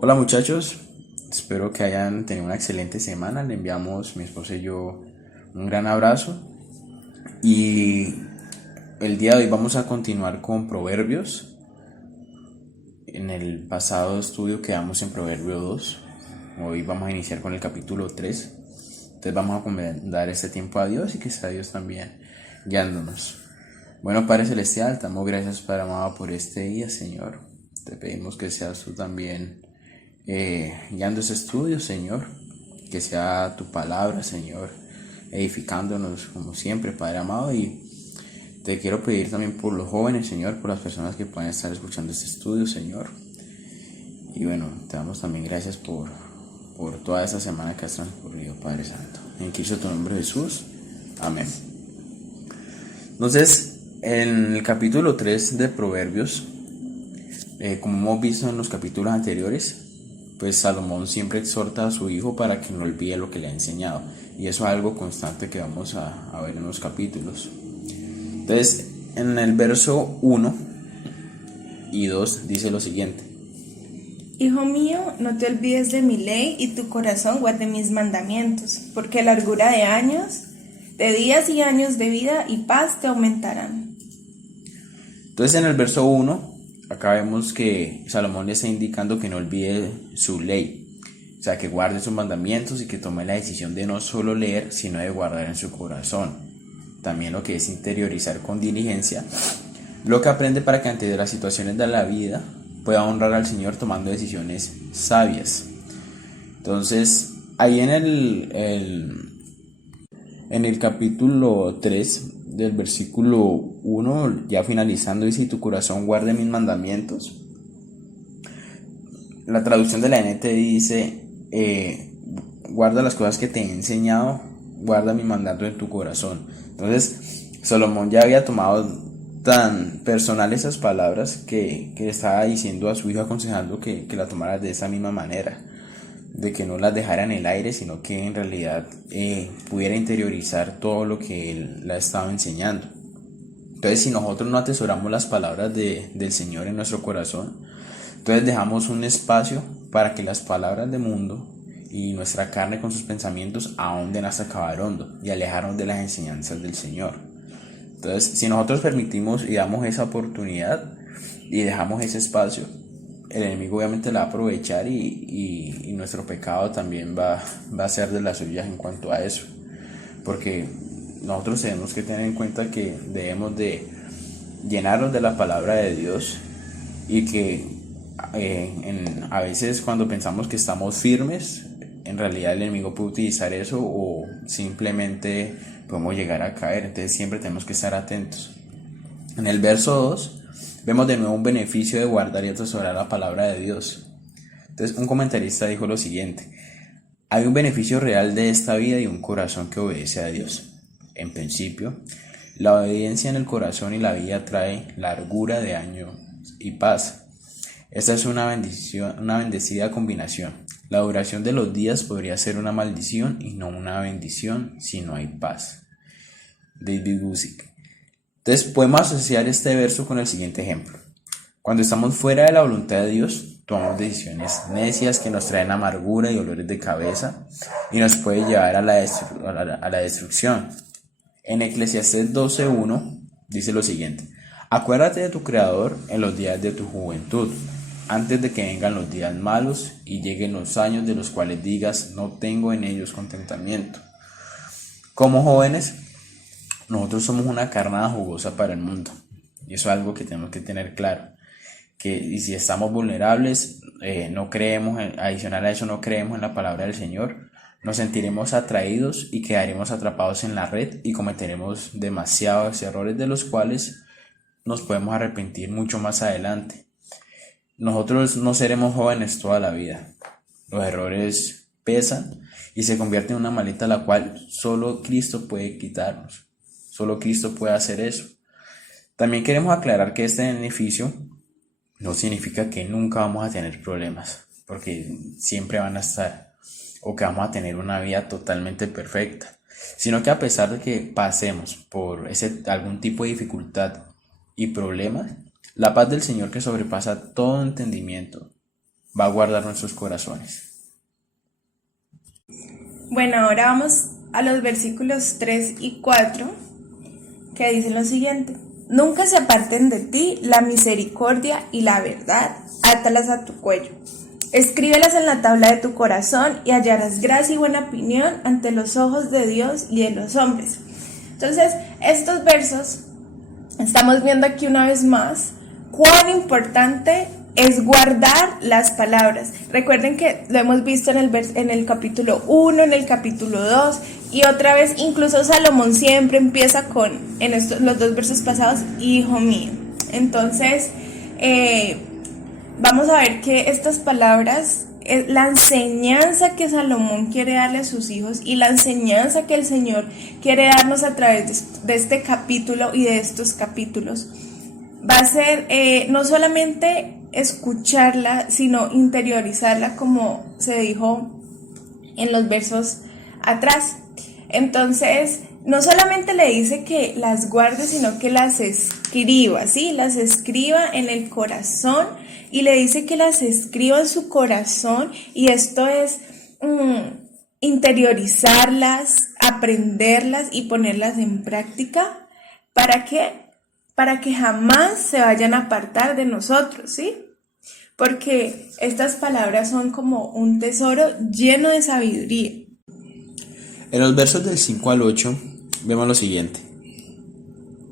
Hola muchachos, espero que hayan tenido una excelente semana. Le enviamos mi esposa y yo un gran abrazo y el día de hoy vamos a continuar con Proverbios. En el pasado estudio quedamos en Proverbio 2. Hoy vamos a iniciar con el capítulo 3. Entonces vamos a encomendar este tiempo a Dios y que sea Dios también guiándonos. Bueno, Padre Celestial, te damos gracias, Padre amado, por este día, Señor. Te pedimos que seas tú también guiando ese estudio, Señor. Que sea tu palabra, Señor, edificándonos como siempre, Padre amado. Y te quiero pedir también por los jóvenes, Señor, por las personas que pueden estar escuchando este estudio, Señor. Y bueno, te damos también gracias por toda esta semana que has transcurrido, Padre Santo. En Cristo tu nombre, Jesús. Amén. Entonces, en el capítulo 3 de Proverbios, como hemos visto en los capítulos anteriores, pues Salomón siempre exhorta a su hijo para que no olvide lo que le ha enseñado. Y eso es algo constante que vamos a ver en los capítulos. Entonces, en el verso 1 y 2 dice lo siguiente. Hijo mío, no te olvides de mi ley y tu corazón guarde mis mandamientos, porque largura de años, de días y años de vida y paz te aumentarán. Entonces, en el verso 1, acá vemos que Salomón le está indicando que no olvide su ley. O sea, que guarde sus mandamientos y que tome la decisión de no solo leer, sino de guardar en su corazón. También lo que es interiorizar con diligencia lo que aprende para que ante las situaciones de la vida pueda honrar al Señor tomando decisiones sabias. Entonces, ahí en el capítulo 3 del versículo 1, ya finalizando, dice: y tu corazón guarde mis mandamientos. La traducción de la NT dice: guarda las cosas que te he enseñado, guarda mi mandato en tu corazón. Entonces, Salomón ya había tomado tan personal esas palabras que estaba diciendo a su hijo, aconsejando que la tomara de esa misma manera, de que no las dejara en el aire, sino que en realidad pudiera interiorizar todo lo que él le ha estado enseñando. Entonces, si nosotros no atesoramos las palabras del Señor en nuestro corazón, entonces dejamos un espacio para que las palabras del mundo y nuestra carne con sus pensamientos ahonden hasta acabar hondo y alejarnos de las enseñanzas del Señor. Entonces, si nosotros permitimos y damos esa oportunidad y dejamos ese espacio, el enemigo obviamente la va a aprovechar y nuestro pecado también va a ser de las suyas en cuanto a eso. Porque nosotros tenemos que tener en cuenta que debemos de llenarnos de la palabra de Dios y que a veces cuando pensamos que estamos firmes, en realidad el enemigo puede utilizar eso o simplemente podemos llegar a caer. Entonces siempre tenemos que estar atentos. En el verso 2 vemos de nuevo un beneficio de guardar y atesorar la palabra de Dios. Entonces un comentarista dijo lo siguiente: hay un beneficio real de esta vida y un corazón que obedece a Dios. En principio, la obediencia en el corazón y la vida trae largura de años y paz. Esta es una bendición, una bendecida combinación. La duración de los días podría ser una maldición y no una bendición si no hay paz. David Guzik. Entonces podemos asociar este verso con el siguiente ejemplo. Cuando estamos fuera de la voluntad de Dios, tomamos decisiones necias que nos traen amargura y dolores de cabeza y nos puede llevar a la destrucción. En Eclesiastés 12:1 dice lo siguiente: acuérdate de tu Creador en los días de tu juventud, antes de que vengan los días malos y lleguen los años de los cuales digas, no tengo en ellos contentamiento. Como jóvenes, nosotros somos una carnada jugosa para el mundo, y eso es algo que tenemos que tener claro. Y si estamos vulnerables, no creemos, adicional a eso no creemos en la palabra del Señor, nos sentiremos atraídos y quedaremos atrapados en la red y cometeremos demasiados errores de los cuales nos podemos arrepentir mucho más adelante. Nosotros no seremos jóvenes toda la vida. Los errores pesan y se convierten en una maleta la cual solo Cristo puede quitarnos. Solo Cristo puede hacer eso. También queremos aclarar que este beneficio no significa que nunca vamos a tener problemas, porque siempre van a estar, o que vamos a tener una vida totalmente perfecta, sino que a pesar de que pasemos por algún tipo de dificultad y problemas, la paz del Señor que sobrepasa todo entendimiento va a guardar nuestros corazones. Bueno, ahora vamos a los versículos 3 y 4, que dicen lo siguiente: nunca se aparten de ti la misericordia y la verdad, átalas a tu cuello. Escríbelas en la tabla de tu corazón y hallarás gracia y buena opinión ante los ojos de Dios y de los hombres. Entonces, estos versos, estamos viendo aquí una vez más cuán importante es guardar las palabras. Recuerden que lo hemos visto en el capítulo 1, en el capítulo 2, y otra vez incluso Salomón siempre empieza los dos versos pasados, hijo mío. Entonces, vamos a ver que estas palabras, la enseñanza que Salomón quiere darle a sus hijos y la enseñanza que el Señor quiere darnos a través de este capítulo y de estos capítulos, va a ser no solamente escucharla, sino interiorizarla, como se dijo en los versos atrás. Entonces, no solamente le dice que las guarde, sino que las escriba, ¿sí? Las escriba en el corazón, y le dice que las escriba en su corazón, y esto es interiorizarlas, aprenderlas y ponerlas en práctica. ¿Para qué? Para que jamás se vayan a apartar de nosotros, ¿sí? Porque estas palabras son como un tesoro lleno de sabiduría. En los versos del 5 al 8 vemos lo siguiente: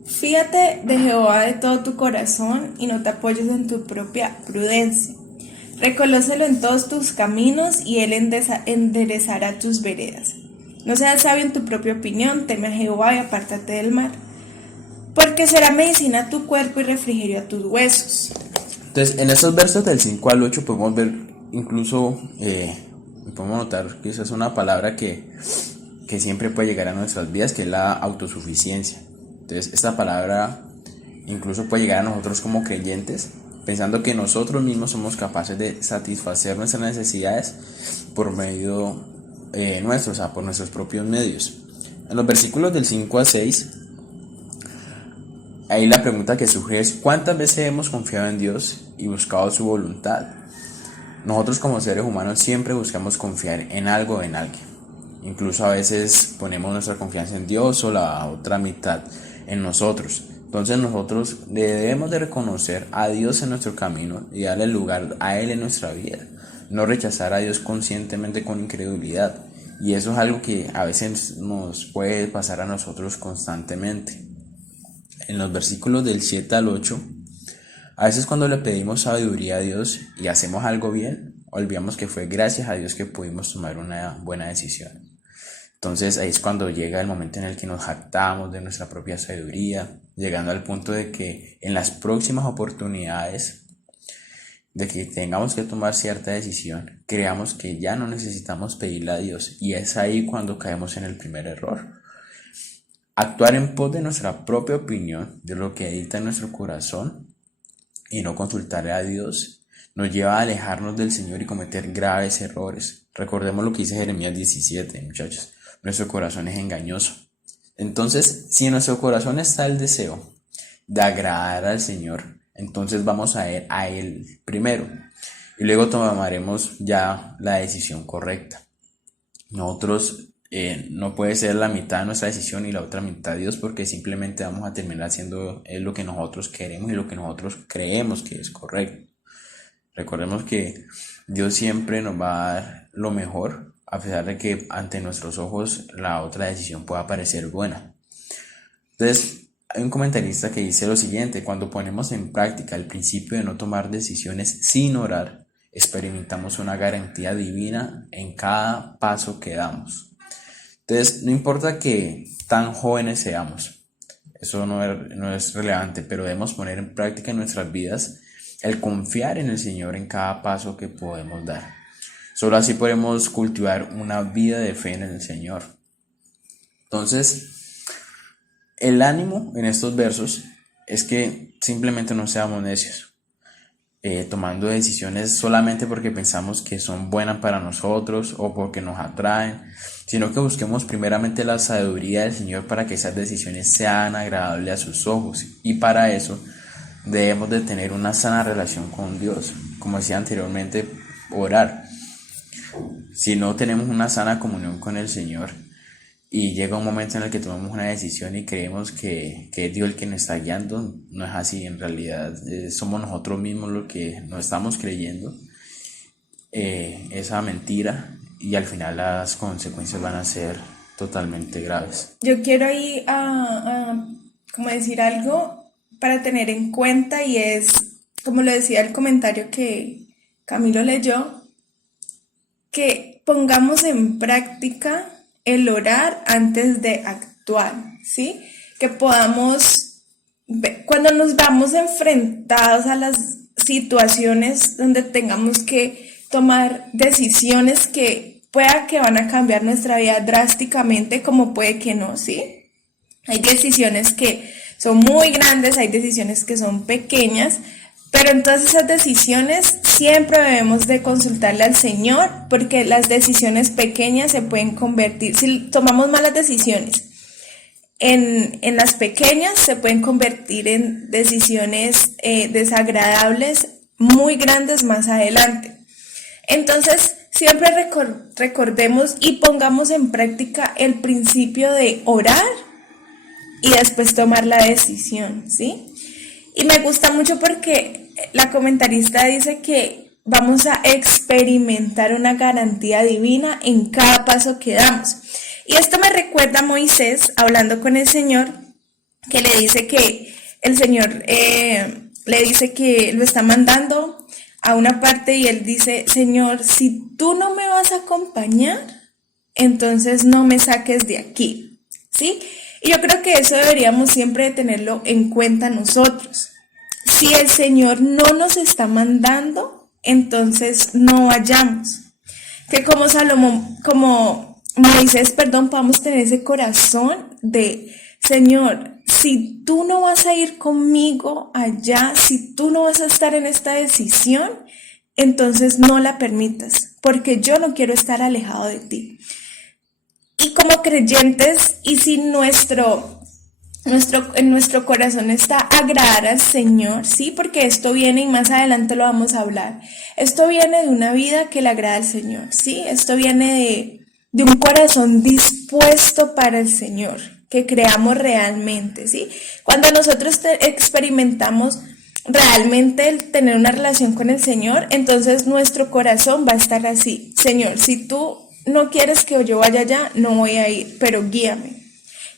fíjate de Jehová de todo tu corazón y no te apoyes en tu propia prudencia. Reconócelo en todos tus caminos y Él enderezará tus veredas. No seas sabio en tu propia opinión, teme a Jehová y apártate del mal, porque será medicina a tu cuerpo y refrigerio a tus huesos. Entonces, en estos versos del 5 al 8 podemos ver incluso, podemos notar que esa es una palabra que siempre puede llegar a nuestras vidas, que es la autosuficiencia. Entonces, esta palabra incluso puede llegar a nosotros como creyentes, pensando que nosotros mismos somos capaces de satisfacer nuestras necesidades por medio nuestro, o sea, por nuestros propios medios. En los versículos del 5 a 6, ahí la pregunta que surge es: ¿cuántas veces hemos confiado en Dios y buscado su voluntad? Nosotros como seres humanos siempre buscamos confiar en algo o en alguien. Incluso a veces ponemos nuestra confianza en Dios o la otra mitad en nosotros. Entonces nosotros debemos de reconocer a Dios en nuestro camino y darle lugar a Él en nuestra vida. No rechazar a Dios conscientemente con incredulidad. Y eso es algo que a veces nos puede pasar a nosotros constantemente. En los versículos del 7 al 8, a veces cuando le pedimos sabiduría a Dios y hacemos algo bien, olvidamos que fue gracias a Dios que pudimos tomar una buena decisión. Entonces ahí es cuando llega el momento en el que nos jactamos de nuestra propia sabiduría, llegando al punto de que en las próximas oportunidades de que tengamos que tomar cierta decisión, creamos que ya no necesitamos pedirle a Dios, y es ahí cuando caemos en el primer error. Actuar en pos de nuestra propia opinión, de lo que dicta en nuestro corazón, y no consultarle a Dios, nos lleva a alejarnos del Señor y cometer graves errores. Recordemos lo que dice Jeremías 17, muchachos: nuestro corazón es engañoso. Entonces, si en nuestro corazón está el deseo de agradar al Señor, entonces vamos a ir a Él primero, y luego tomaremos ya la decisión correcta. Nosotros no puede ser la mitad de nuestra decisión y la otra mitad Dios, porque simplemente vamos a terminar haciendo lo que nosotros queremos y lo que nosotros creemos que es correcto. Recordemos que Dios siempre nos va a dar lo mejor, a pesar de que ante nuestros ojos la otra decisión pueda parecer buena. Entonces, hay un comentarista que dice lo siguiente: cuando ponemos en práctica el principio de no tomar decisiones sin orar, experimentamos una garantía divina en cada paso que damos. Entonces, no importa que tan jóvenes seamos, eso no es relevante, pero debemos poner en práctica en nuestras vidas el confiar en el Señor en cada paso que podemos dar. Solo así podemos cultivar una vida de fe en el Señor. Entonces, el ánimo en estos versos es que simplemente no seamos necios, tomando decisiones solamente porque pensamos que son buenas para nosotros o porque nos atraen, sino que busquemos primeramente la sabiduría del Señor para que esas decisiones sean agradables a sus ojos, y para eso debemos de tener una sana relación con Dios. Como decía anteriormente, orar. Si no tenemos una sana comunión con el Señor y llega un momento en el que tomamos una decisión y creemos que es Dios el que nos está guiando, no es así. En realidad somos nosotros mismos los que nos estamos creyendo esa mentira, y al final las consecuencias van a ser totalmente graves. Yo quiero ahí como decir algo para tener en cuenta, y es, como lo decía el comentario que Camilo leyó, que pongamos en práctica el orar antes de actuar, ¿sí? Que podamos, cuando nos vamos enfrentados a las situaciones donde tengamos que tomar decisiones que pueda que van a cambiar nuestra vida drásticamente, como puede que no, ¿sí? Hay decisiones que son muy grandes, hay decisiones que son pequeñas, pero en todas esas decisiones siempre debemos de consultarle al Señor, porque las decisiones pequeñas se pueden convertir, si tomamos malas decisiones en las pequeñas, se pueden convertir en decisiones desagradables muy grandes más adelante. Entonces, siempre recordemos y pongamos en práctica el principio de orar y después tomar la decisión, ¿sí? Y me gusta mucho porque la comentarista dice que vamos a experimentar una garantía divina en cada paso que damos. Y esto me recuerda a Moisés hablando con el Señor, que le dice que el Señor le dice que lo está mandando a una parte, y él dice: Señor, si tú no me vas a acompañar, entonces no me saques de aquí, ¿sí? Y yo creo que eso deberíamos siempre tenerlo en cuenta nosotros. Si el Señor no nos está mandando, entonces no vayamos. Que como Moisés, podamos tener ese corazón de: Señor, si tú no vas a ir conmigo allá, si tú no vas a estar en esta decisión, entonces no la permitas, porque yo no quiero estar alejado de ti. Y como creyentes, y si en nuestro corazón está agradar al Señor, ¿sí? Porque esto viene, y más adelante lo vamos a hablar, esto viene de una vida que le agrada al Señor, ¿sí? Esto viene de un corazón dispuesto para el Señor, que creamos realmente, ¿sí? Cuando nosotros experimentamos realmente el tener una relación con el Señor, entonces nuestro corazón va a estar así: Señor, si tú no quieres que yo vaya allá, no voy a ir, pero guíame.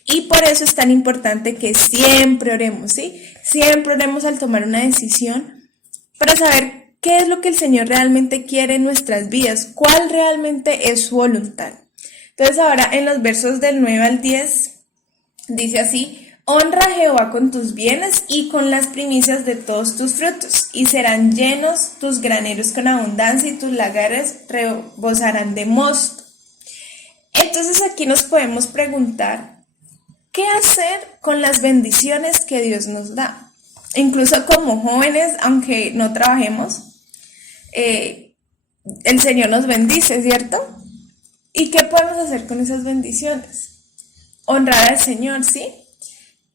Y por eso es tan importante que siempre oremos, ¿sí? Siempre oremos al tomar una decisión, para saber qué es lo que el Señor realmente quiere en nuestras vidas, cuál realmente es su voluntad. Entonces ahora en los versos del 9 al 10 dice así: honra a Jehová con tus bienes y con las primicias de todos tus frutos, y serán llenos tus graneros con abundancia, y tus lagares rebosarán de mosto. Entonces aquí nos podemos preguntar: ¿qué hacer con las bendiciones que Dios nos da? Incluso como jóvenes, aunque no trabajemos, el Señor nos bendice, ¿cierto? ¿Y qué podemos hacer con esas bendiciones? Honrar al Señor, ¿sí?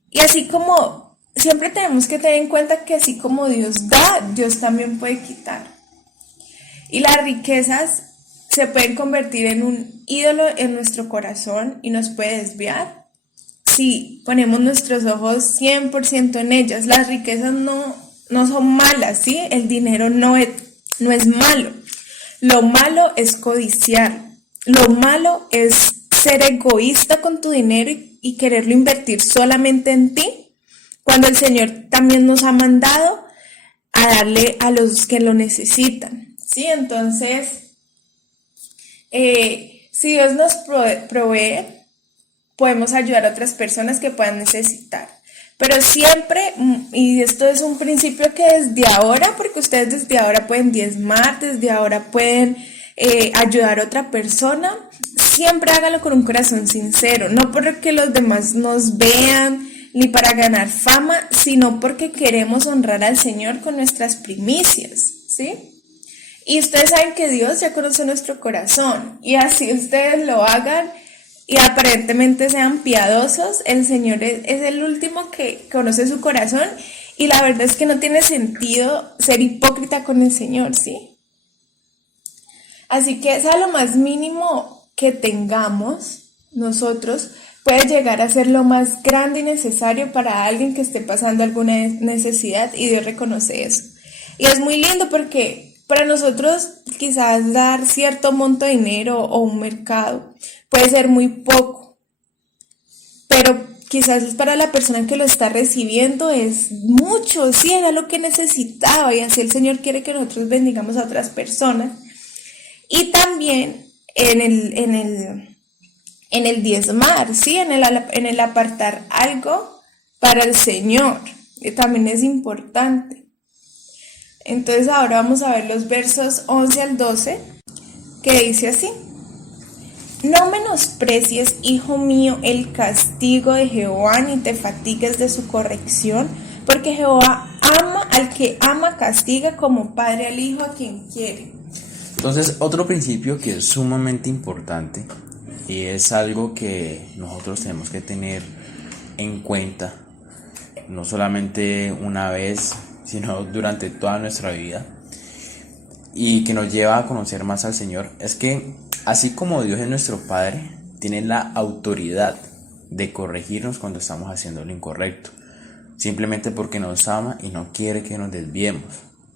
Y así como siempre tenemos que tener en cuenta que así como Dios da, Dios también puede quitar. Y las riquezas se pueden convertir en un ídolo en nuestro corazón y nos puede desviar si ponemos nuestros ojos 100% en ellas. Las riquezas no son malas, ¿sí? El dinero no es malo. Lo malo es codiciar. Lo malo es ser egoísta con tu dinero y quererlo invertir solamente en ti, cuando el Señor también nos ha mandado a darle a los que lo necesitan, ¿sí? Entonces, si Dios nos provee, podemos ayudar a otras personas que puedan necesitar. Pero siempre, y esto es un principio que desde ahora, porque ustedes desde ahora pueden diezmar, desde ahora pueden ayudar a otra persona, siempre hágalo con un corazón sincero, no porque los demás nos vean ni para ganar fama, sino porque queremos honrar al Señor con nuestras primicias, ¿sí? Y ustedes saben que Dios ya conoce nuestro corazón, y así ustedes lo hagan y aparentemente sean piadosos, el Señor es el último que conoce su corazón, y la verdad es que no tiene sentido ser hipócrita con el Señor, ¿sí? Así que sea lo más mínimo que tengamos nosotros, puede llegar a ser lo más grande y necesario para alguien que esté pasando alguna necesidad, y Dios reconoce eso. Y es muy lindo porque para nosotros quizás dar cierto monto de dinero o un mercado puede ser muy poco, pero quizás para la persona que lo está recibiendo es mucho, sí, era lo que necesitaba, y así el Señor quiere que nosotros bendigamos a otras personas. Y también en el diezmar, ¿sí? En el apartar algo para el Señor, que también es importante. Entonces ahora vamos a ver los versos 11 al 12, que dice así: No menosprecies, hijo mío, el castigo de Jehová, ni te fatigues de su corrección, porque Jehová ama al que ama, castiga como padre al hijo a quien quiere. Entonces, otro principio que es sumamente importante y es algo que nosotros tenemos que tener en cuenta, no solamente una vez, sino durante toda nuestra vida, y que nos lleva a conocer más al Señor, es que así como Dios es nuestro Padre, tiene la autoridad de corregirnos cuando estamos haciendo lo incorrecto, simplemente porque nos ama y no quiere que nos desviemos.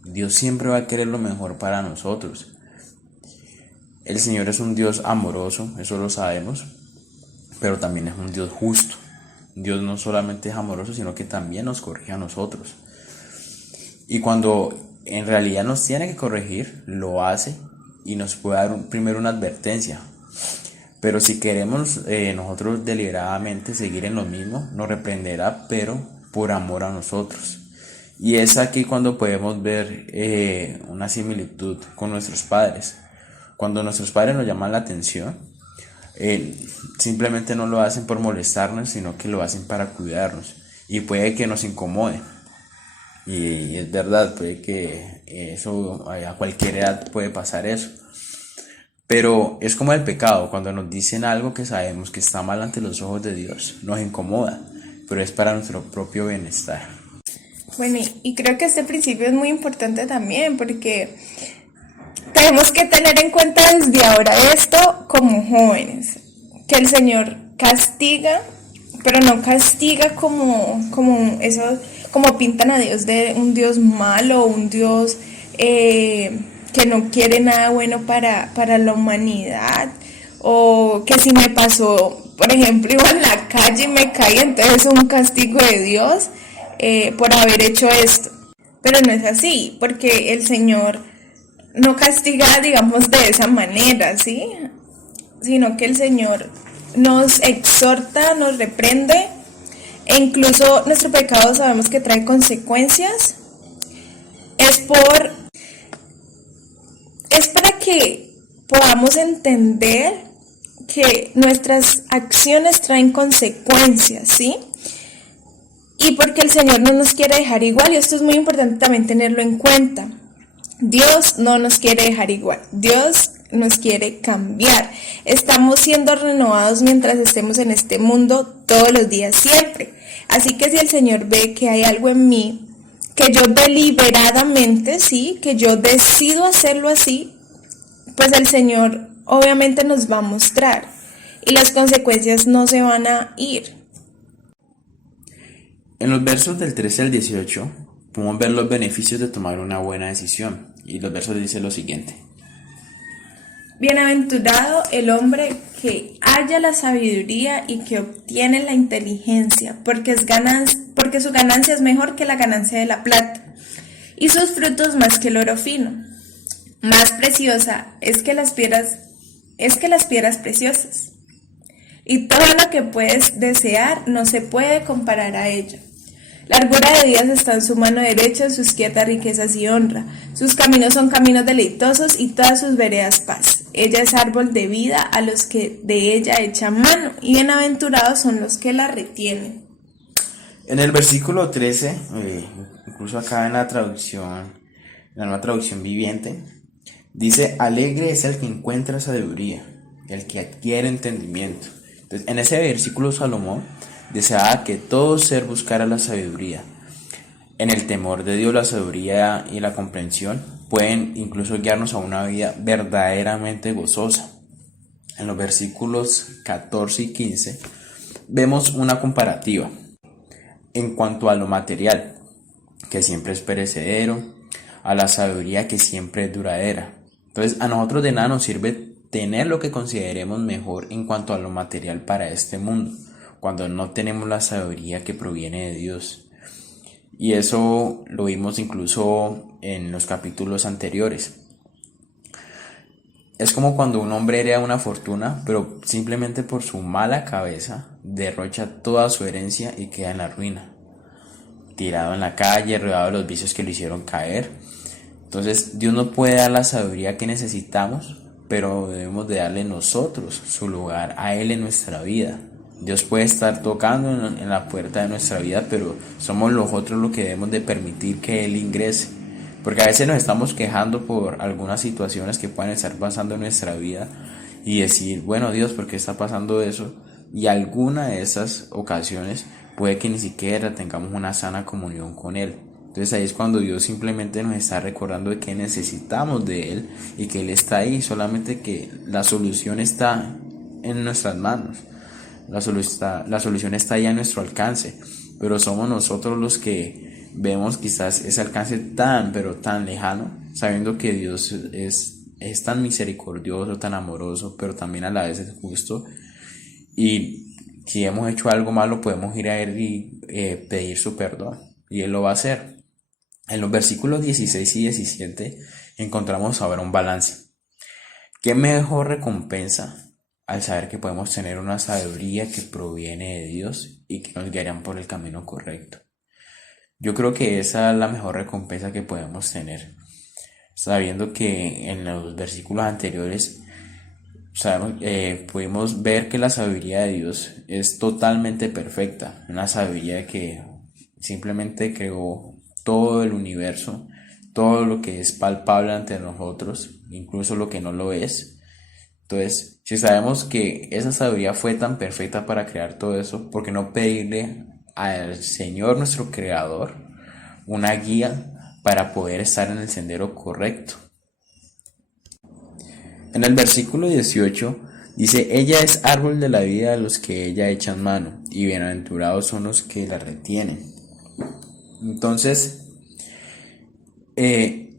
Dios siempre va a querer lo mejor para nosotros. El Señor es un Dios amoroso, eso lo sabemos, pero también es un Dios justo. Dios no solamente es amoroso, sino que también nos corrige a nosotros. Y cuando en realidad nos tiene que corregir, lo hace y nos puede dar primero una advertencia. Pero si queremos nosotros deliberadamente seguir en lo mismo, nos reprenderá, pero por amor a nosotros. Y es aquí cuando podemos ver una similitud con nuestros padres. Cuando nuestros padres nos llaman la atención, simplemente no lo hacen por molestarnos, sino que lo hacen para cuidarnos. Y puede que nos incomode. Y es verdad, puede que eso, a cualquier edad puede pasar eso. Pero es como el pecado, cuando nos dicen algo que sabemos que está mal ante los ojos de Dios, nos incomoda, pero es para nuestro propio bienestar. Bueno, y creo que este principio es muy importante también, porque tenemos que tener en cuenta desde ahora esto como jóvenes, que el Señor castiga, pero no castiga como eso, como pintan a Dios, de un Dios malo, un Dios que no quiere nada bueno para la humanidad, o que si me pasó, por ejemplo, iba en la calle y me caí, entonces es un castigo de Dios por haber hecho esto. Pero no es así, porque el Señor no castiga, digamos, de esa manera, ¿sí? Sino que el Señor nos exhorta, nos reprende, e incluso nuestro pecado sabemos que trae consecuencias. Es para que podamos entender que nuestras acciones traen consecuencias, ¿sí? Y porque el Señor no nos quiere dejar igual, y esto es muy importante también tenerlo en cuenta. Dios no nos quiere dejar igual, Dios nos quiere cambiar. Estamos siendo renovados mientras estemos en este mundo todos los días, siempre. Así que si el Señor ve que hay algo en mí, que yo deliberadamente, sí, que yo decido hacerlo así, pues el Señor obviamente nos va a mostrar y las consecuencias no se van a ir. En los versos del 13 al 18 podemos ver los beneficios de tomar una buena decisión. Y los versos dicen lo siguiente: Bienaventurado el hombre que halla la sabiduría y que obtiene la inteligencia, porque su ganancia es mejor que la ganancia de la plata, y sus frutos más que el oro fino. Más preciosa es que las piedras preciosas. Y todo lo que puedes desear no se puede comparar a ello. Largura de días está en su mano derecha, en su izquierda riquezas y honra. Sus caminos son caminos deleitosos y todas sus veredas paz. Ella es árbol de vida a los que de ella echan mano, y bienaventurados son los que la retienen. En el versículo 13, incluso acá en la nueva traducción viviente, dice: alegre es el que encuentra sabiduría, el que adquiere entendimiento. Entonces, en ese versículo Salomón deseaba que todo ser buscara la sabiduría. En el temor de Dios, la sabiduría y la comprensión pueden incluso guiarnos a una vida verdaderamente gozosa. En los versículos 14 y 15 vemos una comparativa en cuanto a lo material, que siempre es perecedero, a la sabiduría que siempre es duradera. Entonces, a nosotros de nada nos sirve tener lo que consideremos mejor en cuanto a lo material para este mundo, cuando no tenemos la sabiduría que proviene de Dios. Y eso lo vimos incluso en los capítulos anteriores. Es como cuando un hombre hereda una fortuna, pero simplemente por su mala cabeza derrocha toda su herencia y queda en la ruina, tirado en la calle, rodeado de los vicios que lo hicieron caer. Entonces Dios nos puede dar la sabiduría que necesitamos, pero debemos de darle nosotros su lugar a Él en nuestra vida. Dios puede estar tocando en la puerta de nuestra vida, pero somos nosotros los que debemos de permitir que Él ingrese. Porque a veces nos estamos quejando por algunas situaciones que pueden estar pasando en nuestra vida y decir, bueno, Dios, ¿por qué está pasando eso? Y alguna de esas ocasiones puede que ni siquiera tengamos una sana comunión con Él. Entonces ahí es cuando Dios simplemente nos está recordando de que necesitamos de Él y que Él está ahí, solamente que la solución está en nuestras manos. La solución está ahí a nuestro alcance, pero somos nosotros los que vemos quizás ese alcance tan, pero tan lejano, sabiendo que Dios es tan misericordioso, tan amoroso, pero también a la vez es justo. Y si hemos hecho algo malo, podemos ir a Él y pedir su perdón, y Él lo va a hacer. En los versículos 16 y 17 encontramos ahora un balance. ¿Qué mejor recompensa al saber que podemos tener una sabiduría que proviene de Dios y que nos guiarán por el camino correcto? Yo creo que esa es la mejor recompensa que podemos tener, sabiendo que en los versículos anteriores pudimos ver que la sabiduría de Dios es totalmente perfecta, una sabiduría que simplemente creó todo el universo, todo lo que es palpable ante nosotros, incluso lo que no lo es. Entonces, si sabemos que esa sabiduría fue tan perfecta para crear todo eso, ¿por qué no pedirle al Señor, nuestro Creador, una guía para poder estar en el sendero correcto? En el versículo 18 dice, ella es árbol de la vida de los que ella echan mano, y bienaventurados son los que la retienen. Entonces,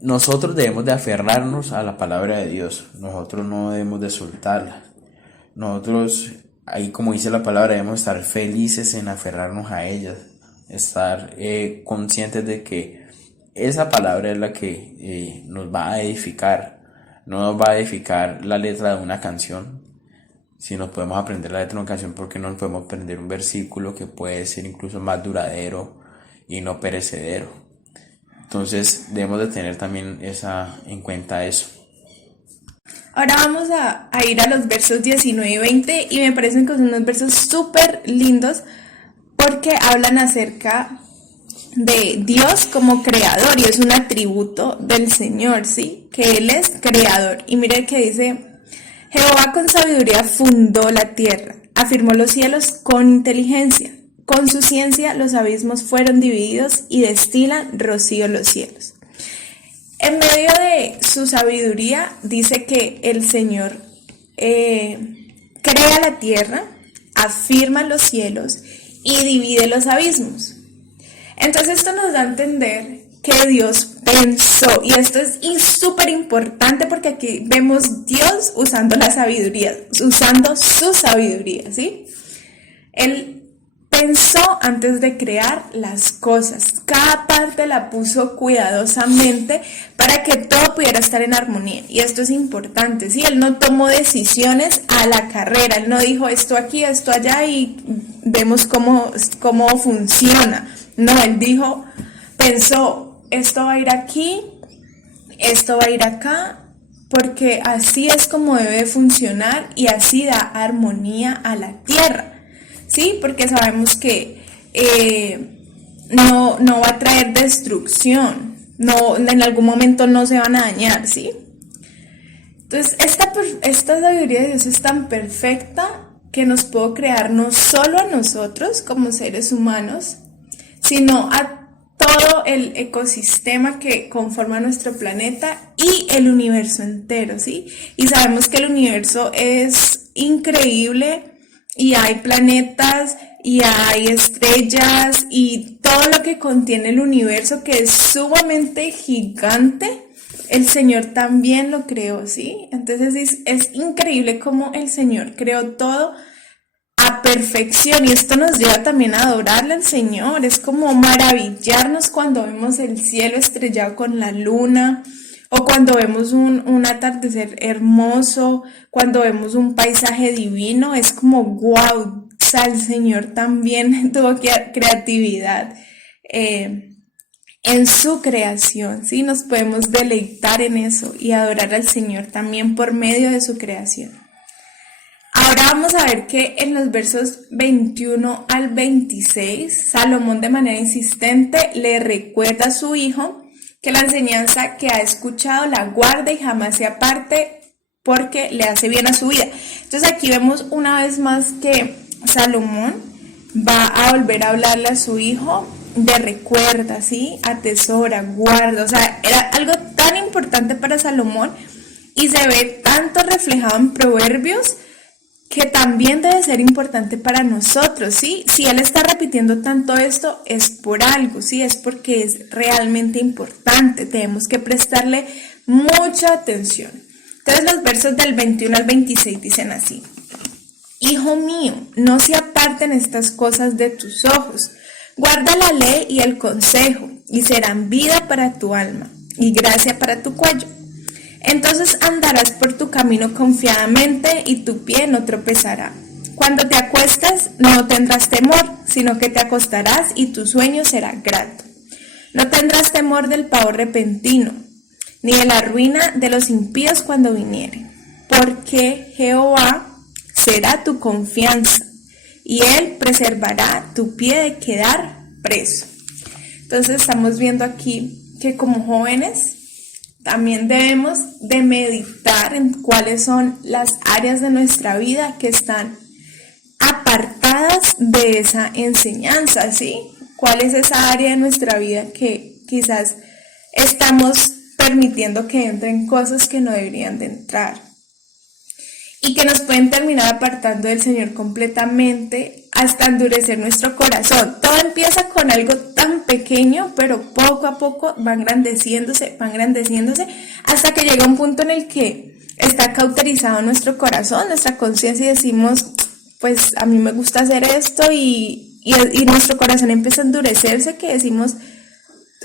nosotros debemos de aferrarnos a la palabra de Dios, nosotros no debemos de soltarla. Nosotros, ahí como dice la palabra, debemos estar felices en aferrarnos a ella, estar conscientes de que esa palabra es la que nos va a edificar. No nos va a edificar la letra de una canción. Si nos podemos aprender la letra de una canción, porque no nos podemos aprender un versículo que puede ser incluso más duradero y no perecedero. Entonces debemos de tener también en cuenta eso. Ahora vamos a ir a los versos 19 y 20 y me parecen que son unos versos súper lindos porque hablan acerca de Dios como creador y es un atributo del Señor, ¿sí? Que Él es creador. Y mire que dice, Jehová con sabiduría fundó la tierra, afirmó los cielos con inteligencia, con su ciencia los abismos fueron divididos y destilan rocío los cielos. En medio de su sabiduría dice que el Señor crea la tierra, afirma los cielos y divide los abismos. Entonces esto nos da a entender que Dios pensó, y esto es súper importante porque aquí vemos Dios usando la sabiduría, usando su sabiduría, ¿sí? Él pensó antes de crear las cosas, cada parte la puso cuidadosamente para que todo pudiera estar en armonía, y esto es importante, ¿sí? Él no tomó decisiones a la carrera, él no dijo esto aquí, esto allá y vemos cómo funciona. No, él pensó, esto va a ir aquí, esto va a ir acá, porque así es como debe funcionar y así da armonía a la tierra, ¿sí? Porque sabemos que no va a traer destrucción, en algún momento no se van a dañar, ¿sí? Entonces, esta sabiduría de Dios es tan perfecta que nos puede crear no solo a nosotros como seres humanos, sino a todo el ecosistema que conforma nuestro planeta y el universo entero, ¿sí? Y sabemos que el universo es increíble y hay planetas y hay estrellas y todo lo que contiene el universo, que es sumamente gigante. El Señor también lo creó, ¿sí? Entonces es increíble cómo el Señor creó todo a perfección, y esto nos lleva también a adorarle al Señor. Es como maravillarnos cuando vemos el cielo estrellado con la luna, o cuando vemos un atardecer hermoso, cuando vemos un paisaje divino. Es como wow, o sea, el Señor también tuvo creatividad en su creación, ¿sí? Nos podemos deleitar en eso y adorar al Señor también por medio de su creación. Ahora vamos a ver que en los versos 21 al 26, Salomón de manera insistente le recuerda a su hijo que la enseñanza que ha escuchado la guarde y jamás se aparte, porque le hace bien a su vida. Entonces aquí vemos una vez más que Salomón va a volver a hablarle a su hijo de recuerda, ¿sí? Atesora, guarda. O sea, era algo tan importante para Salomón y se ve tanto reflejado en Proverbios, que también debe ser importante para nosotros, ¿sí? Si él está repitiendo tanto esto, es por algo, ¿sí? Es porque es realmente importante, tenemos que prestarle mucha atención. Entonces los versos del 21 al 26 dicen así: Hijo mío, no se aparten estas cosas de tus ojos, guarda la ley y el consejo, y serán vida para tu alma, y gracia para tu cuello. Entonces andarás por tu camino confiadamente y tu pie no tropezará. Cuando te acuestas no tendrás temor, sino que te acostarás y tu sueño será grato. No tendrás temor del pavor repentino, ni de la ruina de los impíos cuando viniere, porque Jehová será tu confianza, y él preservará tu pie de quedar preso. Entonces estamos viendo aquí que como jóvenes también debemos de meditar en cuáles son las áreas de nuestra vida que están apartadas de esa enseñanza, ¿sí? ¿Cuál es esa área de nuestra vida que quizás estamos permitiendo que entren cosas que no deberían de entrar? Y que nos pueden terminar apartando del Señor completamente hasta endurecer nuestro corazón. Todo empieza con algo tan pequeño, pero poco a poco va engrandeciéndose, hasta que llega un punto en el que está cauterizado nuestro corazón, nuestra conciencia, y decimos, pues a mí me gusta hacer esto, y nuestro corazón empieza a endurecerse, que decimos,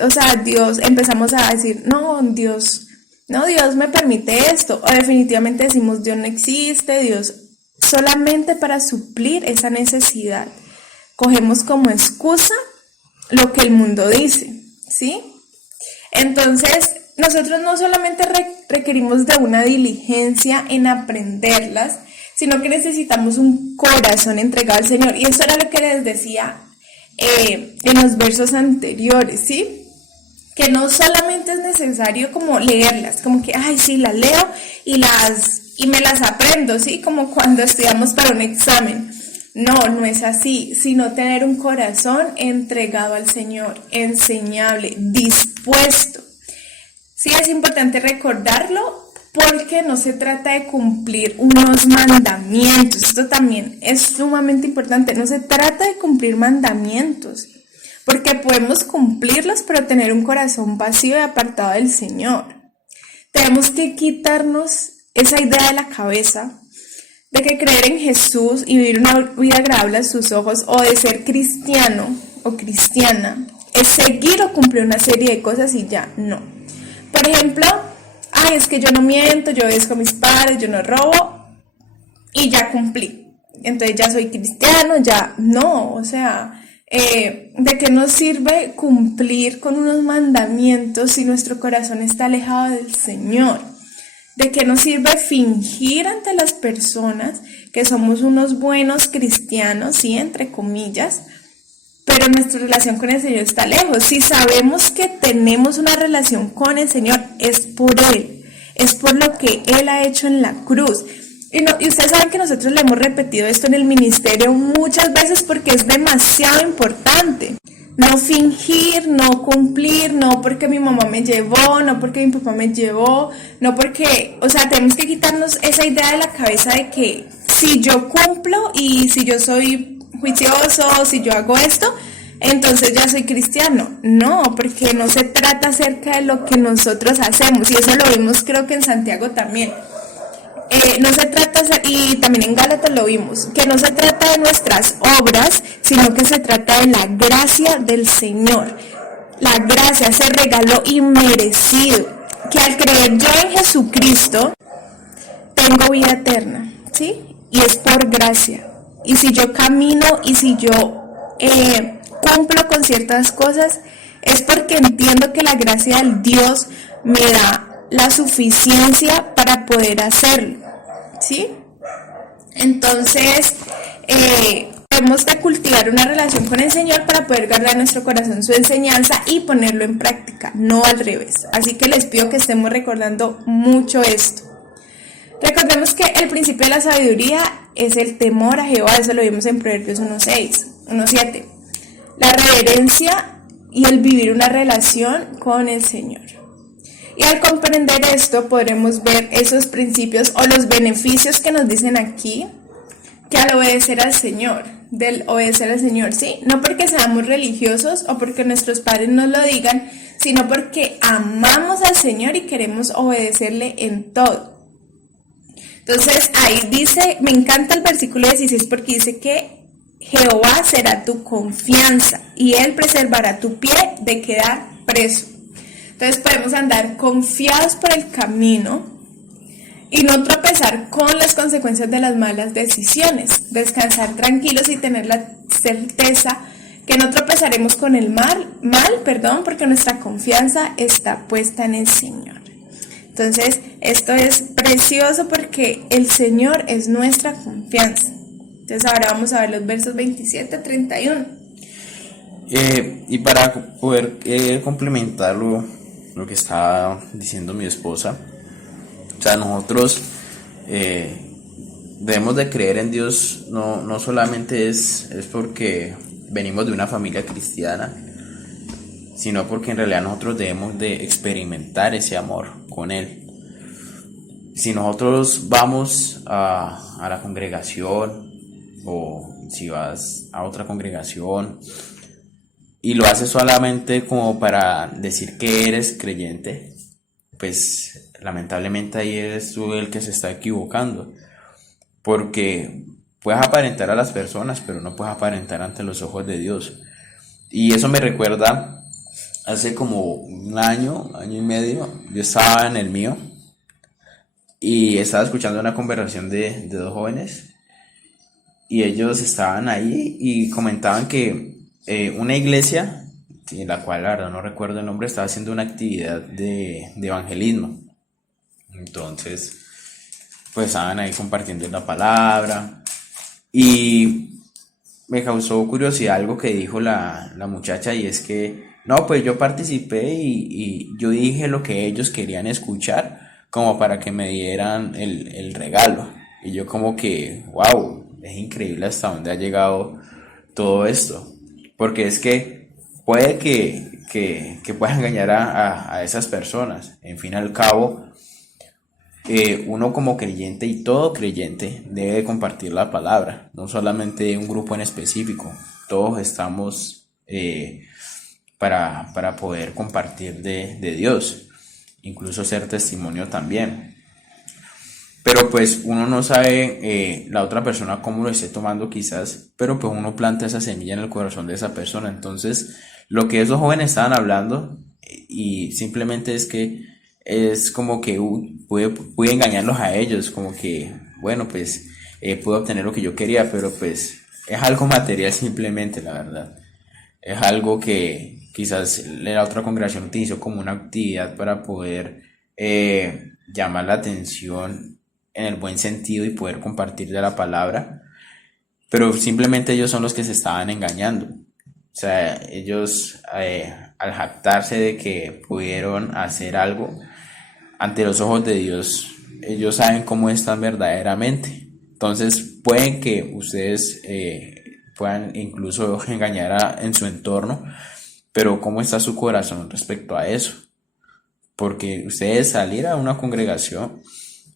o sea, Dios, empezamos a decir, no, Dios me permite esto, o definitivamente decimos, Dios no existe, Dios solamente para suplir esa necesidad. Cogemos como excusa lo que el mundo dice, ¿sí? Entonces, nosotros no solamente requerimos de una diligencia en aprenderlas, sino que necesitamos un corazón entregado al Señor. Y eso era lo que les decía en los versos anteriores, ¿sí? Que no solamente es necesario como leerlas, como que, ay, sí, las leo y me las aprendo, ¿sí? Como cuando estudiamos para un examen. No es así, sino tener un corazón entregado al Señor, enseñable, dispuesto. Sí, es importante recordarlo, porque no se trata de cumplir unos mandamientos. Esto también es sumamente importante. No se trata de cumplir mandamientos, porque podemos cumplirlos, pero tener un corazón vacío y apartado del Señor. Tenemos que quitarnos esa idea de la cabeza de que creer en Jesús y vivir una vida agradable a sus ojos, o de ser cristiano o cristiana, es seguir o cumplir una serie de cosas y ya, no. Por ejemplo, ay, es que yo no miento, yo obedezco a mis padres, yo no robo y ya cumplí. Entonces ya soy cristiano, ya no, o sea, ¿de qué nos sirve cumplir con unos mandamientos si nuestro corazón está alejado del Señor? ¿De qué nos sirve fingir ante las personas que somos unos buenos cristianos, sí, entre comillas, pero nuestra relación con el Señor está lejos? Si sabemos que tenemos una relación con el Señor, es por Él, es por lo que Él ha hecho en la cruz. Y ustedes saben que nosotros le hemos repetido esto en el ministerio muchas veces porque es demasiado importante. no fingir, no cumplir, no porque mi mamá me llevó, no porque mi papá me llevó, no porque, o sea, tenemos que quitarnos esa idea de la cabeza de que si yo cumplo y si yo soy juicioso, si yo hago esto, entonces ya soy cristiano. No, porque no se trata acerca de lo que nosotros hacemos, y eso lo vimos creo que en Santiago también. No se trata, y también en Gálatas lo vimos, que no se trata de nuestras obras, sino que se trata de la gracia del Señor. La gracia, ese regalo inmerecido, que al creer yo en Jesucristo, tengo vida eterna, ¿sí? Y es por gracia. Y si yo camino y si yo cumplo con ciertas cosas, es porque entiendo que la gracia del Dios me da la suficiencia para poder hacerlo, ¿sí? Entonces, debemos de cultivar una relación con el Señor para poder guardar en nuestro corazón su enseñanza y ponerlo en práctica, no al revés. Así que les pido que estemos recordando mucho esto. Recordemos que el principio de la sabiduría es el temor a Jehová, eso lo vimos en Proverbios 1:6, 1:7. La reverencia y el vivir una relación con el Señor. Y al comprender esto podremos ver esos principios o los beneficios que nos dicen aquí, que al obedecer al Señor, del obedecer al Señor, ¿sí? No porque seamos religiosos o porque nuestros padres nos lo digan, sino porque amamos al Señor y queremos obedecerle en todo. Entonces ahí dice, me encanta el versículo 16 porque dice que Jehová será tu confianza y Él preservará tu pie de quedar preso. Entonces podemos andar confiados por el camino y no tropezar con las consecuencias de las malas decisiones. Descansar tranquilos y tener la certeza que no tropezaremos con el mal, porque nuestra confianza está puesta en el Señor. Entonces esto es precioso porque el Señor es nuestra confianza. Entonces ahora vamos a ver los versos 27 a 31. Y para poder complementar lo que estaba diciendo mi esposa, o sea, nosotros debemos de creer en Dios, no solamente es porque venimos de una familia cristiana, sino porque en realidad nosotros debemos de experimentar ese amor con Él. Si nosotros vamos a la congregación, o si vas a otra congregación y lo haces solamente como para decir que eres creyente, pues lamentablemente ahí eres tú el que se está equivocando, porque puedes aparentar a las personas, pero no puedes aparentar ante los ojos de Dios. Y eso me recuerda, hace como un año y medio, yo estaba en el mío y estaba escuchando una conversación de dos jóvenes, y ellos estaban ahí y comentaban que una iglesia, en la cual la verdad no recuerdo el nombre, estaba haciendo una actividad de evangelismo. Entonces, pues estaban ahí compartiendo la palabra y me causó curiosidad algo que dijo la muchacha, y es que no, pues yo participé y yo dije lo que ellos querían escuchar como para que me dieran el regalo. Y yo como que, wow, es increíble hasta dónde ha llegado todo esto. Porque es que puede que pueda engañar a esas personas. En fin y al cabo, uno como creyente y todo creyente debe compartir la palabra, no solamente un grupo en específico. Todos estamos para poder compartir de Dios, incluso ser testimonio también. Pero pues uno no sabe la otra persona cómo lo esté tomando quizás, pero pues uno planta esa semilla en el corazón de esa persona. Entonces lo que esos jóvenes estaban hablando y simplemente es que es como que pude engañarlos a ellos, como que bueno, pues pude obtener lo que yo quería, pero pues es algo material simplemente, la verdad. Es algo que quizás la otra congregación utilizó como una actividad para poder llamar la atención en el buen sentido y poder compartir de la palabra, pero simplemente ellos son los que se estaban engañando. O sea, ellos al jactarse de que pudieron hacer algo ante los ojos de Dios, ellos saben cómo están verdaderamente. Entonces pueden que ustedes puedan incluso engañar en su entorno, pero ¿cómo está su corazón respecto a eso? Porque ustedes salir a una congregación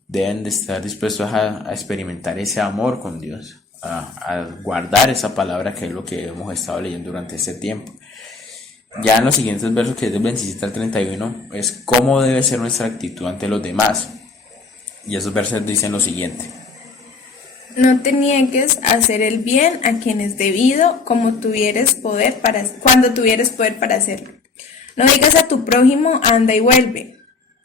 deben de estar dispuestos a experimentar ese amor con Dios, a guardar esa palabra, que es lo que hemos estado leyendo durante este tiempo. Ya en los siguientes versos, que es del 27 al 31, es cómo debe ser nuestra actitud ante los demás. Y esos versos dicen lo siguiente: No te niegues a hacer el bien a quien es debido, cuando tuvieres poder para hacerlo. No digas a tu prójimo, anda y vuelve,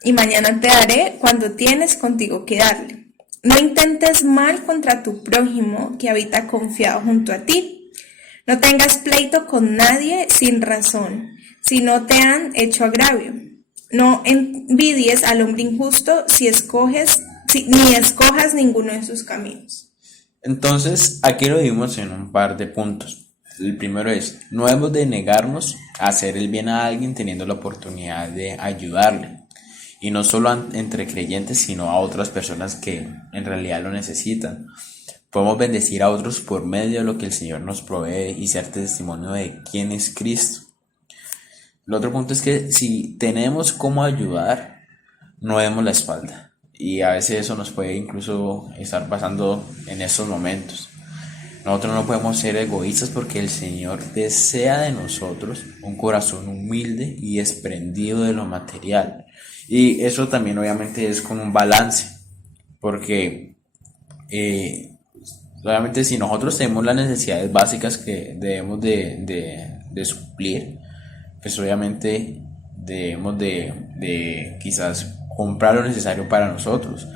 y mañana te daré cuando tienes contigo que darle. No intentes mal contra tu prójimo que habita confiado junto a ti. No tengas pleito con nadie sin razón, si no te han hecho agravio. No envidies al hombre injusto ni escojas ninguno de sus caminos. Entonces, aquí lo vimos en un par de puntos. El primero es, no hemos de negarnos a hacer el bien a alguien teniendo la oportunidad de ayudarle. Y no solo entre creyentes, sino a otras personas que en realidad lo necesitan. Podemos bendecir a otros por medio de lo que el Señor nos provee y ser testimonio de quién es Cristo. El otro punto es que si tenemos cómo ayudar, no demos la espalda. Y a veces eso nos puede incluso estar pasando en estos momentos. Nosotros no podemos ser egoístas, porque el Señor desea de nosotros un corazón humilde y desprendido de lo material. Y eso también obviamente es con un balance, porque obviamente si nosotros tenemos las necesidades básicas que debemos de suplir, pues obviamente debemos de quizás comprar lo necesario para nosotros.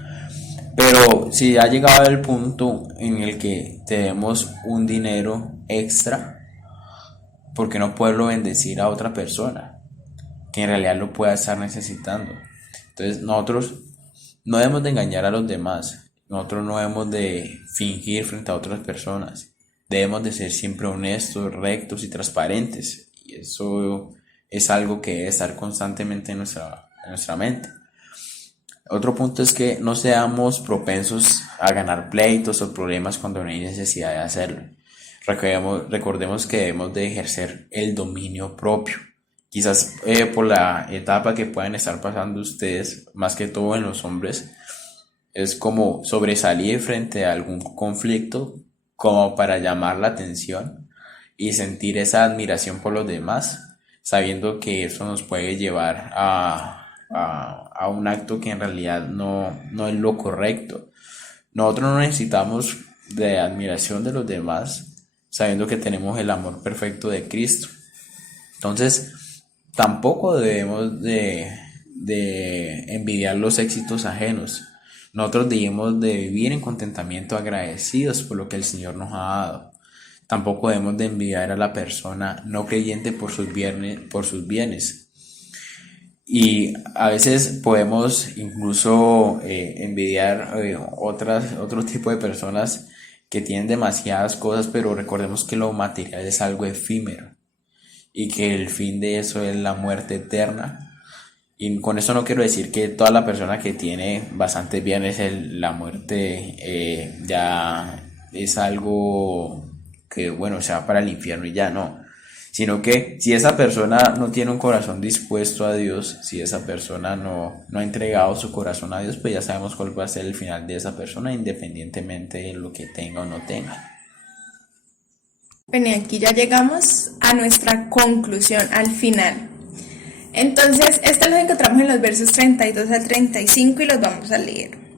Pero si ha llegado el punto en el que tenemos un dinero extra, ¿por qué no poderlo bendecir a otra persona que en realidad lo pueda estar necesitando? Entonces nosotros no debemos de engañar a los demás, nosotros no debemos de fingir frente a otras personas, debemos de ser siempre honestos, rectos y transparentes, y eso es algo que debe estar constantemente en nuestra mente. Otro punto es que no seamos propensos a ganar pleitos o problemas cuando no hay necesidad de hacerlo. Recordemos que debemos de ejercer el dominio propio. Quizás por la etapa que puedan estar pasando ustedes, más que todo en los hombres, es como sobresalir frente a algún conflicto, como para llamar la atención y sentir esa admiración por los demás, sabiendo que eso nos puede llevar a un acto que en realidad no es lo correcto. Nosotros no necesitamos de admiración de los demás, sabiendo que tenemos el amor perfecto de Cristo. Entonces, tampoco debemos de envidiar los éxitos ajenos. Nosotros debemos de vivir en contentamiento, agradecidos por lo que el Señor nos ha dado. Tampoco debemos de envidiar a la persona no creyente por sus bienes. Y a veces podemos incluso envidiar otro tipo de personas que tienen demasiadas cosas, pero recordemos que lo material es algo efímero y que el fin de eso es la muerte eterna. Y con eso no quiero decir que toda la persona que tiene bastantes bienes, la muerte ya es algo que, bueno, se va para el infierno y ya no. Sino que si esa persona no tiene un corazón dispuesto a Dios, si esa persona no ha entregado su corazón a Dios, pues ya sabemos cuál va a ser el final de esa persona, independientemente de lo que tenga o no tenga. Bueno, y aquí ya llegamos a nuestra conclusión, al final. Entonces, esto lo encontramos en los versos 32 al 35 y los vamos a leer.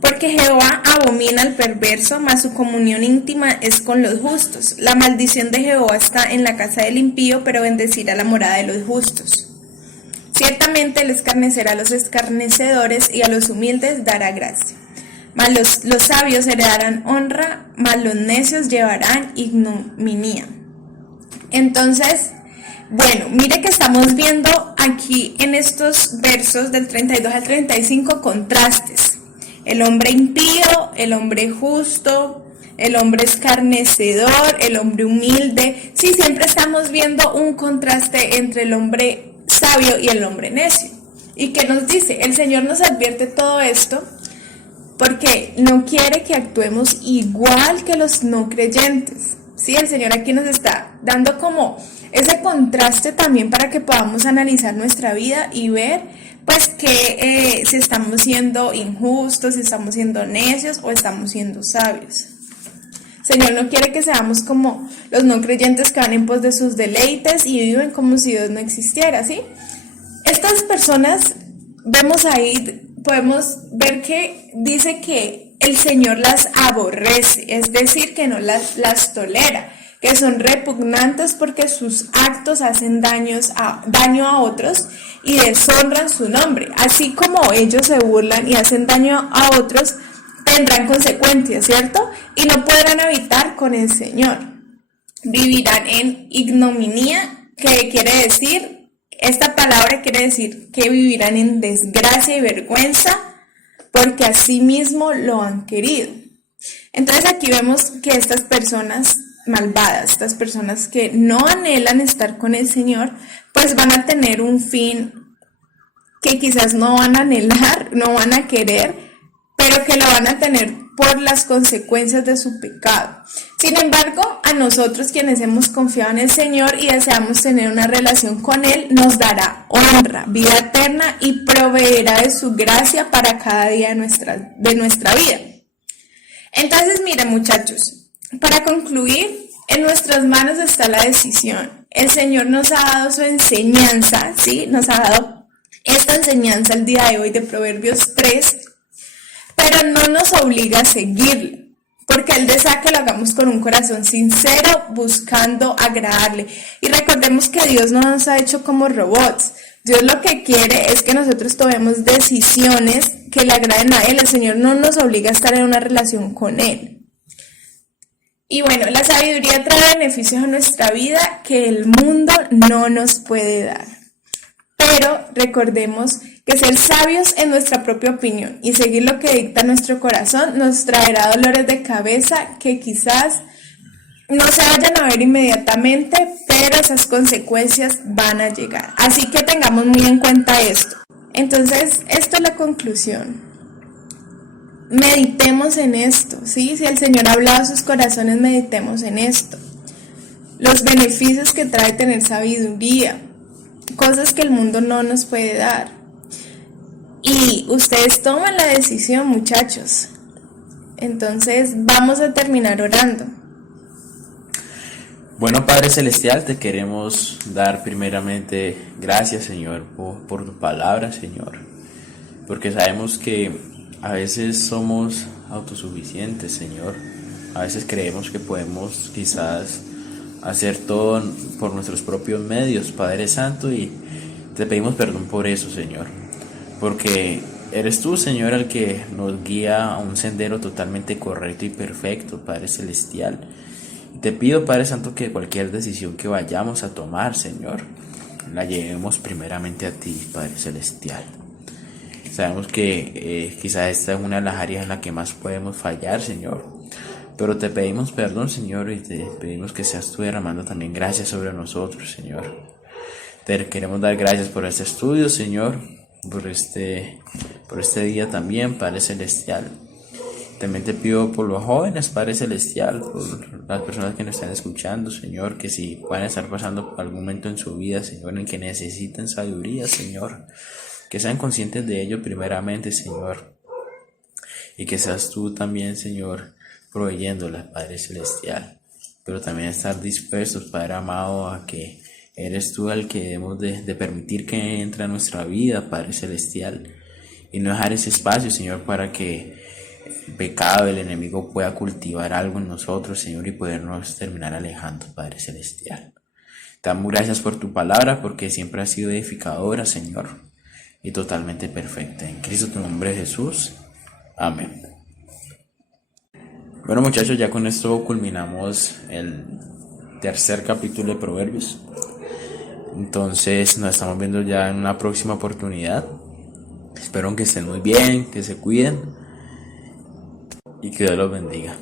Porque Jehová abomina al perverso, mas su comunión íntima es con los justos. La maldición de Jehová está en la casa del impío, pero bendecirá la morada de los justos. Ciertamente él escarnecerá a los escarnecedores y a los humildes dará gracia. Mas los sabios heredarán honra, mas los necios llevarán ignominia. Entonces, bueno, mire que estamos viendo aquí en estos versos del 32 al 35 contrastes. El hombre impío, el hombre justo, el hombre escarnecedor, el hombre humilde. Sí, siempre estamos viendo un contraste entre el hombre sabio y el hombre necio. ¿Y qué nos dice? El Señor nos advierte todo esto porque no quiere que actuemos igual que los no creyentes, Sí, el Señor aquí nos está dando como ese contraste también para que podamos analizar nuestra vida y ver pues que si estamos siendo injustos, si estamos siendo necios o estamos siendo sabios. El Señor no quiere que seamos como los no creyentes que van en pos de sus deleites y viven como si Dios no existiera, ¿sí? Estas personas, vemos ahí, podemos ver que dice que el Señor las aborrece, es decir, que no las tolera, que son repugnantes porque sus actos hacen daño a otros y deshonran su nombre. Así como ellos se burlan y hacen daño a otros, tendrán consecuencias, ¿cierto? Y no podrán habitar con el Señor. Vivirán en ignominia, que quiere decir, esta palabra quiere decir que vivirán en desgracia y vergüenza, porque así mismo lo han querido. Entonces aquí vemos que estas personas malvadas, estas personas que no anhelan estar con el Señor, pues van a tener un fin que quizás no van a anhelar, no van a querer, pero que lo van a tener por las consecuencias de su pecado. Sin embargo, a nosotros quienes hemos confiado en el Señor y deseamos tener una relación con Él, nos dará honra, vida eterna y proveerá de su gracia para cada día de nuestra vida. Entonces, miren muchachos, para concluir, en nuestras manos está la decisión. El Señor nos ha dado su enseñanza, ¿sí? Nos ha dado esta enseñanza el día de hoy de Proverbios 3, pero no nos obliga a seguirlo, porque Él desea que lo hagamos con un corazón sincero, buscando agradarle. Y recordemos que Dios no nos ha hecho como robots. Dios lo que quiere es que nosotros tomemos decisiones que le agraden a Él. El Señor no nos obliga a estar en una relación con Él. Y bueno, la sabiduría trae beneficios a nuestra vida que el mundo no nos puede dar. Pero recordemos que ser sabios en nuestra propia opinión y seguir lo que dicta nuestro corazón nos traerá dolores de cabeza que quizás no se vayan a ver inmediatamente, pero esas consecuencias van a llegar. Así que tengamos muy en cuenta esto. Entonces, esto es la conclusión. Meditemos en esto, ¿sí? Si el Señor ha hablado a sus corazones, meditemos en esto. Los beneficios que trae tener sabiduría, cosas que el mundo no nos puede dar. Y ustedes toman la decisión, muchachos. Entonces, vamos a terminar orando. Bueno, Padre Celestial, te queremos dar primeramente gracias, Señor, por tu palabra, Señor, porque sabemos que a veces somos autosuficientes, Señor. A veces creemos que podemos quizás hacer todo por nuestros propios medios, Padre Santo, y te pedimos perdón por eso, Señor, porque eres tú, Señor, el que nos guía a un sendero totalmente correcto y perfecto, Padre Celestial. Te pido, Padre Santo, que cualquier decisión que vayamos a tomar, Señor, la llevemos primeramente a ti, Padre Celestial. Sabemos que quizás esta es una de las áreas en las que más podemos fallar, Señor, pero te pedimos perdón, Señor, y te pedimos que seas tú derramando también gracias sobre nosotros, Señor. Te queremos dar gracias por este estudio, Señor, por este día también, Padre Celestial. También te pido por los jóvenes, Padre Celestial, por las personas que nos están escuchando, Señor, que si pueden estar pasando por algún momento en su vida, Señor, en que necesiten sabiduría, Señor, que sean conscientes de ello primeramente, Señor, y que seas tú también, Señor, proveyéndolas, Padre Celestial, pero también estar dispuestos, Padre amado, a que eres tú el que debemos de permitir que entre a nuestra vida, Padre Celestial, y no dejar ese espacio, Señor, para que el pecado, el enemigo pueda cultivar algo en nosotros, Señor, y podernos terminar alejando, Padre Celestial. Te damos gracias por tu palabra, porque siempre ha sido edificadora, Señor, y totalmente perfecta. En Cristo, tu nombre, Jesús. Amén. Bueno, muchachos, ya con esto culminamos el tercer capítulo de Proverbios. Entonces nos estamos viendo ya en una próxima oportunidad. Espero que estén muy bien, que se cuiden y que Dios los bendiga.